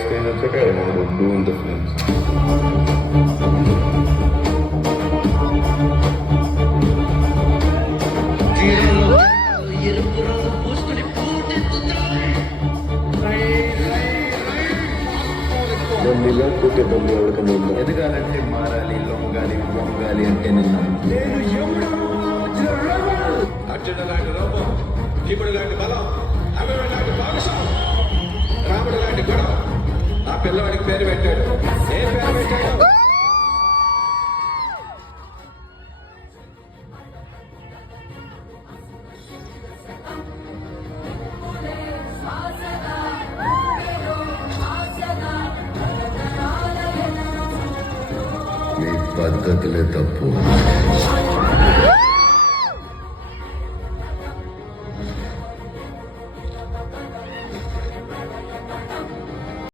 screen వచ్చాక I want to do in the films. నన్ను కొట్టే బండి ఎవరికన్నా ఉందా? ఎదగాలంటే మారాలి, లొంగాలి, వంగాలి అంటే నిన్న అర్జునుడు లాంటి రూపం, భీముడు లాంటి బలం, అభిమన్యుడు లాంటి భాగస్వామి, రాముడు లాంటి గుణం. ఆ పిల్లవాడికి పేరు పెట్టాడు. ఏ పేరు పెట్టాడు? నీ పద్ధతులే తప్పు.